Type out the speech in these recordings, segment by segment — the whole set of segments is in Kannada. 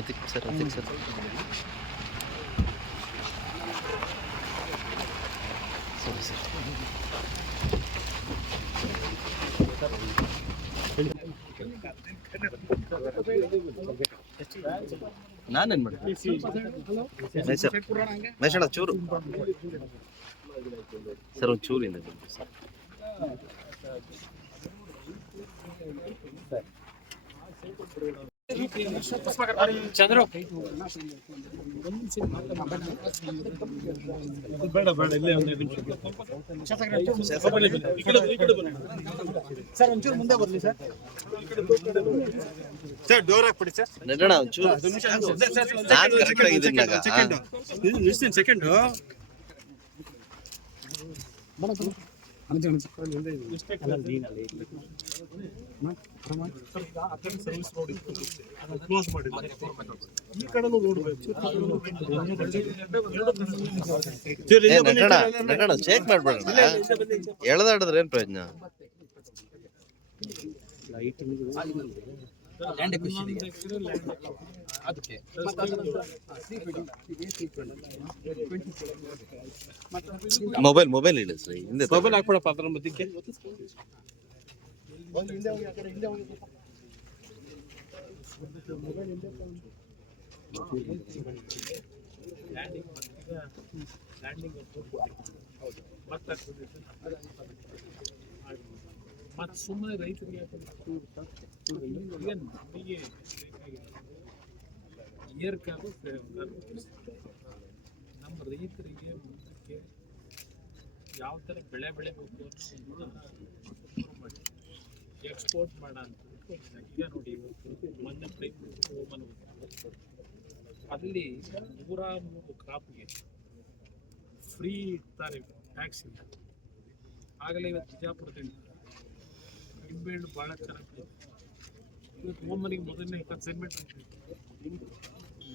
ಅತಿಕ್ ಸರ್ ಅತಿಕ್ ಸರ್ ಸರಿ ಸರ್ ನಾನೇನು ಮಾಡಿ ಮೈಸೂರ ಚೂರು ಸರ್ ಒಂದು ಚೂರಿಂದ ಸರ್ ಚಂದ್ರು ಬೇಡ ಬೇಡ ಇಲ್ಲೇ ಸರ್ ಒಂಚೂರು ಮುಂದೆ ಬರಲಿ ಸರ್ ಸರ್ ಡೋರ್ ಹಾಕ್ಬಿಡಿ ಸರ್ ನಡೋಣ ಒಂಚೂರು ಸೆಕೆಂಡ್ ಕ್ಲೋಸ್ ಮಾಡಿ ಈ ಕಡೆ ನಡೋಣ ಚೇಕ್ ಮಾಡ್ಬೇಡ ಎಳೆದಾಡಿದ್ರೆ ಏನು ಪ್ರಯೋಜನ ಮೊಬೈಲ್ ಇಲ್ಲ ಸರ್ ಹಿಂದೆ ಮೊಬೈಲ್ ಹಾಕ್ಬಿಡಪ್ಪ ಅದರ ಮಧ್ಯಕ್ಕೆ ಮತ್ತೆ ಸುಮ್ಮನೆ ರೈತರಿಗೆ ಏರ್ಕಾಗು ನಮ್ಮ ರೈತರಿಗೆ ಮುಂದಕ್ಕೆ ಯಾವ ಥರ ಬೆಳೆ ಬೆಳೆಬೇಕು ಅನ್ನೋ ಮಾಡಿ ಎಕ್ಸ್ಪೋರ್ಟ್ ಮಾಡ ಅಂತ ಈಗ ನೋಡಿ ಇವತ್ತು ಮೊನ್ನೆ ಪ್ರೈಸ್ ಅಲ್ಲಿ 103 ಕ್ರಾಪ್ಗೆ ಫ್ರೀ ಇರ್ತಾರೆ ಟ್ಯಾಕ್ಸ್ ಇಲ್ಲ. ಆಗಲೇ ಇವತ್ತು ಬಿಜಾಪುರದಿಂದ ನಿಂಬೆಹಣ್ಣು ಭಾಳ ಚೆನ್ನಾಗಿ ಇವತ್ತು ಹೋಮನಿಗೆ ಮೊದಲನೇ ಕನ್ಸೈನ್ಮೆಂಟ್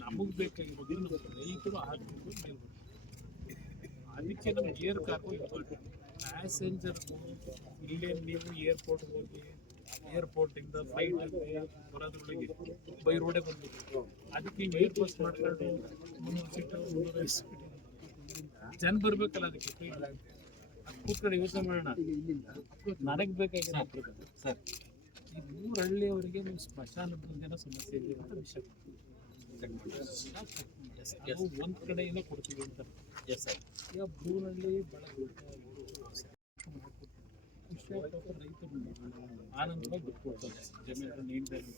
ನಮಗೆ ಬೇಕಾಗಿರೋದು ರೈತರು ಆಗಬೇಕು ಅದಕ್ಕೆ ನಮ್ಗೆ ಏರ್ ಕಾರ್ಗೋ ಇಂಪಾರ್ಟೆಂಟ್. ಪ್ಯಾಸೆಂಜರ್ ಇಲ್ಲೇ ನೀವು ಏರ್ಪೋರ್ಟ್ಗೆ ಹೋಗಿ ಏರ್ಪೋರ್ಟಿಂದ ಫ್ಲೈಟ್ ಬರೋದ್ರೊಳಗೆ ಬೈ ರೋಡೇ ಬಂದ್ಬಿಟ್ಟು ಅದಕ್ಕೆ ನೀವು ಏರ್ ಬಸ್ ಮಾಡ್ಕೊಂಡು 300 ಸೀಟು 350 ಸೀಟು ಜನ ಬರಬೇಕಲ್ಲ ಅದಕ್ಕೆ ಅದು ಕೂತ್ಕೊಂಡು ಯೋಚನೆ ಮಾಡೋಣ. ನನಗೆ ಬೇಕಾಗಿರೋ ಸರ್ ಈ 3 ಹಳ್ಳಿಯವರಿಗೆ ನೀವು ಸ್ಮಶಾನದ ಮುಂದೆನೋ ಸಮಸ್ಯೆ ಇದೆ ಅಂತ ವಿಷಯ ಒಂದು ಕಡೆಯಿಂದ ಕೊಡ್ತೀವಿ ಅಂತ ಈಗ ಬೂರಳ್ಳಿ ಭಾಳ ರೈತರು ಆನಂದವಾಗಿ ಬಿಟ್ಕೊಡ್ತಾರೆ ಜಮೀನು ನೀಡಬೇಕು.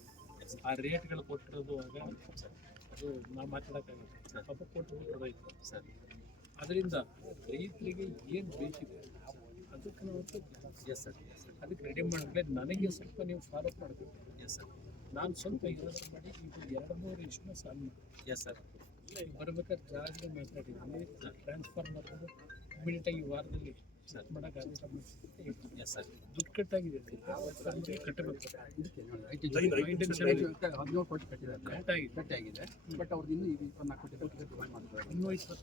ಆ ರೇಟ್ಗಳು ಕೊಟ್ಟಿರೋದು ಆಗ ಅದು ನಾವು ಮಾತಾಡೋಕ್ಕಾಗತ್ತೆ ಪಾಪ ಕೊಟ್ಟು ರೈತರು ಸರ್. ಅದರಿಂದ ರೈತರಿಗೆ ಏನು ಬೇಕಿದೆ ಅದಕ್ಕೆ ನಾವು ಅದಕ್ಕೆ ರೆಡಿ ಮಾಡಿದ್ರೆ ನನಗೆ ಸ್ವಲ್ಪ ನೀವು ಫಾಲೋ ಮಾಡಬೇಕು. ನಾನು ಸ್ವಲ್ಪ ಏನಾದರೂ ಮಾಡಿ ಈಗ 2-3 ಇಷ್ಟು ಸಾಲ ಮಾಡಿ ಬರ್ಬೇಕಾದ್ರೆ ಜಾಸ್ತಿ ಮಾತಾಡಿದ್ದೀನಿ. ಟ್ರಾನ್ಸ್ಫರ್ ಮಾಡೋದು ಇಮಿಡಿಯೇಟಾಗಿ ಈ ವಾರದಲ್ಲಿ ಮಾಡೋಕ್ಕಾಗುತ್ತೆ. ದುಡ್ಡು ಕಟ್ಟಾಗಿದೆ ಕಟ್ಟಬೇಕು. 17 ಕೋಟಿ ಕಟ್ಟಾಗಿದೆ. ಬಟ್ ಅವ್ರು ಇನ್ನೂ 24 ಕೋಟಿ ಇನ್ನೂ 20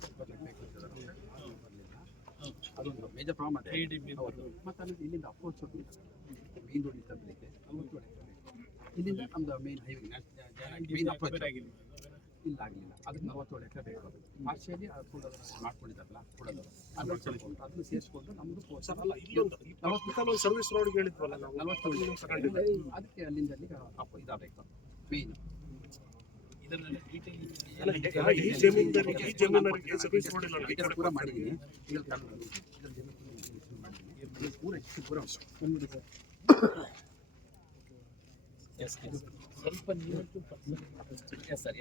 ಅದೊಂದು ಮೇಜರ್ ಪ್ರಾಬ್ಲಮ್ ಇದೆ. ಮತ್ತು ಅಲ್ಲಿ ಇಲ್ಲಿಂದ ಅಪ್ರೋಚ್ ಮೇನ್ ರೋಡ್ ತರಲಿಕ್ಕೆ ಇಲ್ಲಿಂದ ನಮ್ದು ಮೇನ್ ಹೈವೇ ಮೇನ್ ಅಪ್ರೋಚ್ ಇಲ್ಲ ಆಗಲಿಲ್ಲ. ಅದಕ್ಕೆ 47 ಎಕರೆ ಬೇಕು. ಪಾರ್ಶಿಯಲಿ ಮಾಡ್ಕೊಂಡಿದ್ದಾರಲ್ಲ ಕೊಡೋದು ಅದನ್ನು ಸೇರಿಸ್ಕೊಂಡು ನಮ್ಮದು ಸರ್ವಿಸ್ ರೋಡ್ಗೆ ಹೇಳಿದ್ವಲ್ಲ ನಾವು 47 ಅದಕ್ಕೆ ಅಲ್ಲಿಂದ ಇದಾಗಬೇಕು ಮೇನ್ ಪೂರ ಮಾಡಿದ್ದೀನಿ. ಪೂರ ಸ್ವಲ್ಪ ನೀರು ಸರ್